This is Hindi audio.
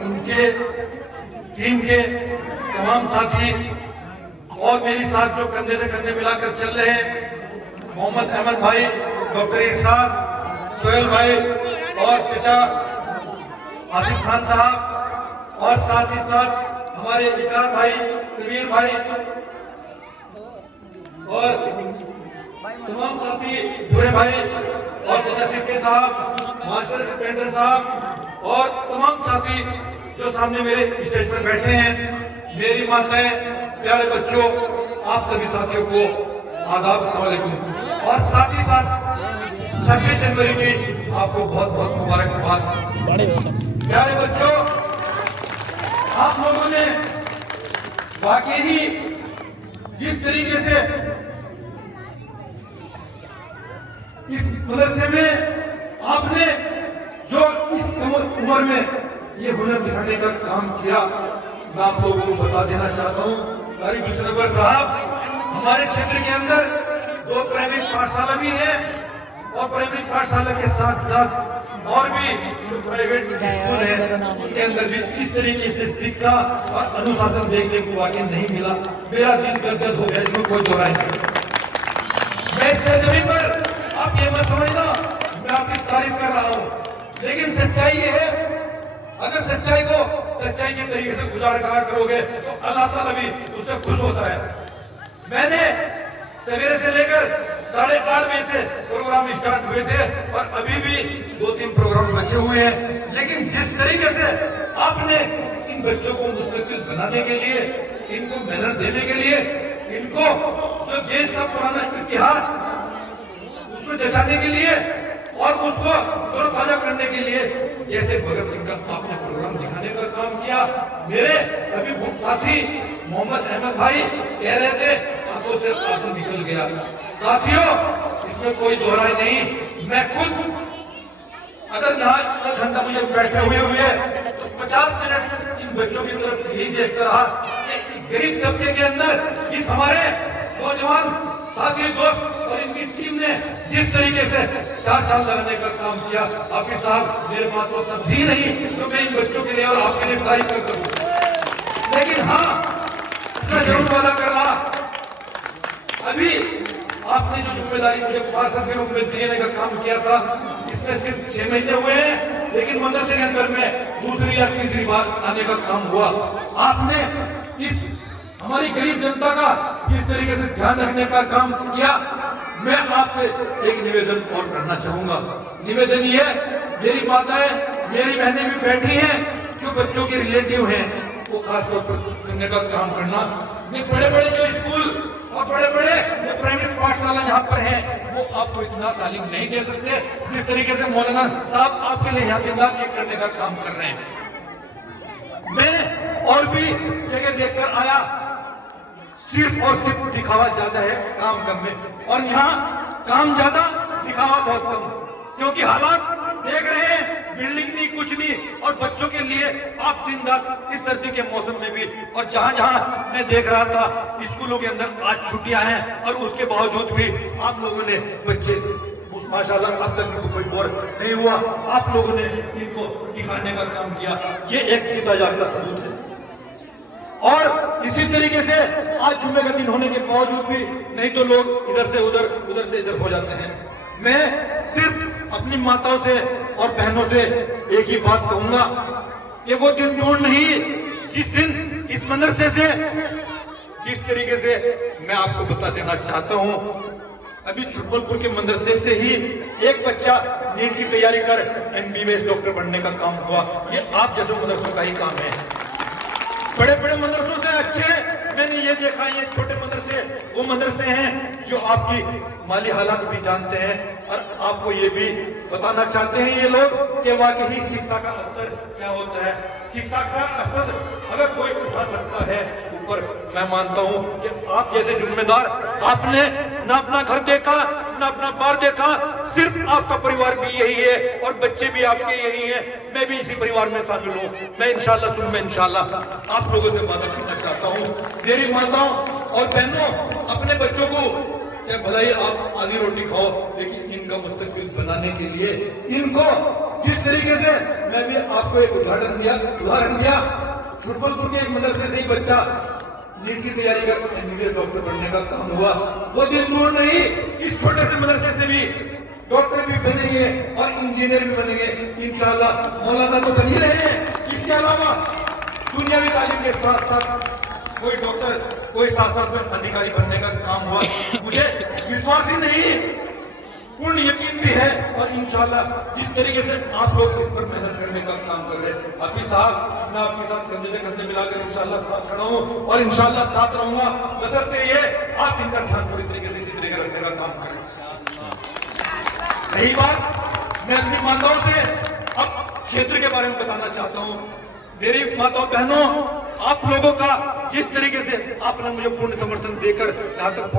उनके टीम के तमाम साथी और मेरे साथ जो कंधे से कंधे मिलाकर चल रहे हैं, मोहम्मद अहमद भाई, डॉक्टर इरशाद, सोहेल भाई और चचा आसिफ खान साहब और साथ ही साथ हमारे इकरार भाई, समीर भाई और तमाम साथी बुरे भाई और चचा सिक्के साहब, मास्टर पेंटर साहब और तमाम साथी जो सामने मेरे स्टेज पर बैठे हैं, मेरी माताएं, प्यारे बच्चों, आप सभी साथियों को आदाब, अस्सलाम वालेकुम। और साथ ही साथ 26 जनवरी की आपको बहुत बहुत मुबारकबाद। प्यारे बच्चों, आप लोगों ने वाकई ही जिस तरीके से इस मदरसे में आपने जो इस उम्र में ये हुनर दिखाने का काम किया, मैं आप लोगों को बता देना चाहता हूं। कारी गुलशनवर साहब, हमारे क्षेत्र के अंदर 2 प्राइमरी पाठशाला भी है और प्राइमरी पाठशाला के साथ साथ और भी जो प्राइवेट स्कूल है उनके अंदर भी इस तरीके से शिक्षा और अनुशासन देखने को वाकई नहीं मिला। मेरा दिल गदगद हो गया, इसमें कोई दो राय नहीं। मैं इस जमीन पर आप ये मत समझना मैं आपकी तारीफ कर रहा हूं, लेकिन सच्चाई ये है, अगर सच्चाई को सच्चाई के तरीके से गुजारगार करोगे तो अल्लाह ताला भी उससे खुश होता है। मैंने सवेरे से लेकर 8:30 बजे से प्रोग्राम स्टार्ट हुए थे और अभी भी 2-3 प्रोग्राम बचे हुए हैं, लेकिन जिस तरीके से आपने इन बच्चों को मुस्तकिल बनाने के लिए, इनको मेहनत देने के लिए, इनको जो देश का पुराना इतिहास उसको जचाने के लिए और उसको तरोताजा करने के लिए, जैसे भगत सिंह का आपने प्रोग्राम दिखाने का काम किया, मेरे अभी साथी मोहम्मद अहमद भाई कह रहे थे आंखों से आंसू निकल गया। साथियों, इसमें कोई दोहराई नहीं। मैं खुद अगर यहाँ इतना घंटा मुझे बैठे हुए तो 50 मिनट इन बच्चों की तरफ यही देखता रहा कि इस गरीब तबके के अंदर इस हमारे नौजवान साथी दोस्त और इनकी टीम ने जिस तरीके से 4 साल लगाने का काम किया। हाफिज साहब, मेरे पास वो सब भी नहीं तो मैं इन बच्चों के लिए और आपके लिए तारीफ कर सकूं, लेकिन हाँ, इतना जरूर वादा कर रहा, अभी आपने जो जिम्मेदारी मुझे पार्षद के रूप में देने का काम किया था, इसमें सिर्फ 6 महीने हुए हैं, लेकिन मदरसे के अंदर में दूसरी या तीसरी बार आने का काम हुआ। आपने इस हमारी गरीब जनता का किस तरीके से ध्यान रखने का काम किया। मैं आपसे एक निवेदन और करना चाहूंगा। निवेदन ये, मेरी माताएं, मेरी बहनें भी बैठी हैं, जो बच्चों के रिलेटिव हैं, वो खासतौर पर सुनने का काम करना। ये बड़े बड़े जो स्कूल और बड़े बड़े जो प्राइवेट पाठशाला यहाँ पर हैं, वो आपको इतना तालीम नहीं दे सकते जिस तरीके से मौलाना साहब आपके लिए यहाँ दिन-रात एक करने का काम कर रहे हैं। मैं और भी जगह देखकर आया, सिर्फ और सिर्फ दिखावा ज्यादा है, काम कम है, और यहाँ काम ज्यादा, दिखावा बहुत कम, क्योंकि हालात देख रहे हैं, बिल्डिंग नहीं, कुछ नहीं, और बच्चों के लिए आप दिन रात इस सर्दी के मौसम में भी, और जहां जहां मैं देख रहा था स्कूलों के अंदर आज छुट्टियां हैं और उसके बावजूद भी आप लोगों ने बच्चे माशाल्लाह अब तक कोई बोर नहीं हुआ, आप लोगों ने इनको दिखाने का काम किया। ये एक सीधा जागता सबूत है। और इसी तरीके से आज जुम्मे का दिन होने के बावजूद भी, नहीं तो लोग इधर से उधर, उधर से इधर हो जाते हैं। मैं सिर्फ अपनी माताओं से और बहनों से एक ही बात कहूंगा कि वो दिन दूर नहीं जिस दिन इस मदरसे से, जिस तरीके से मैं आपको बता देना चाहता हूं, अभी छुटमलपुर के मदरसे से ही एक बच्चा नीट की तैयारी कर MBBS डॉक्टर बनने का काम हुआ। ये आप जैसे मदरसों का ही काम है। बड़े बड़े मदरसों से अच्छे मैंने ये देखा, ये छोटे मदरसे वो मदरसे हैं जो आपकी माली हालात भी जानते हैं और आपको ये भी बताना चाहते हैं ये लोग कि वाकई शिक्षा का असर क्या होता है। शिक्षा का असर अगर कोई उठा सकता है ऊपर, मैं मानता हूं कि आप जैसे जिम्मेदार, आपने न अपना घर देखा न अपना बार देखा, सिर्फ आपका परिवार भी यही है और बच्चे भी आपके यही हैं। मैं भी इसी परिवार में शामिल हूं। मैं इंशाल्लाह आप लोगों से वादा करना चाहता हूं, मेरी माताओं और बहनों, अपने बच्चों को चाहे भले ही आप आधी रोटी खाओ, लेकिन इनका मुस्तकबिल बनाने के लिए इनको जिस तरीके से मैं भी आपको एक उदाहरण दिया छुटपुर के एक मदरसे से ही बच्चा नीट की तैयारी कर एमबीबीएस डॉक्टर बनने का काम हुआ। वो दिन दूर नहीं, इस छोटे से मदरसे से भी डॉक्टर भी बनेंगे और इंजीनियर भी बनेंगे इंशाअल्लाह। मौलाना तो बन ही रहे हैं, इसके अलावा दुनियावी तालीम के साथ साथ कोई डॉक्टर, कोई शासक अधिकारी बनने का काम हुआ। मुझे विश्वास ही नहीं, पूर्ण यकीन भी है। और इंशाअल्लाह जिस तरीके से आप लोग इस पर मेहनत करने का काम कर रहे हैं, अभी साहब मैं आपके साथ कंधे से कंधे मिलाकर इंशाअल्लाह साथ खड़ा हूं और इंशाअल्लाह साथ रहूंगा, बशर्ते ये आप इनका ध्यान पूरी तरीके से इसी तरीके रखने का काम करें। रही बात, मैं अपनी माताओं से अब क्षेत्र के बारे में बताना चाहता हूं। मेरी माताओं बहनों, आप लोगों का जिस तरीके से आपने मुझे पूर्ण समर्थन देकर यहां तक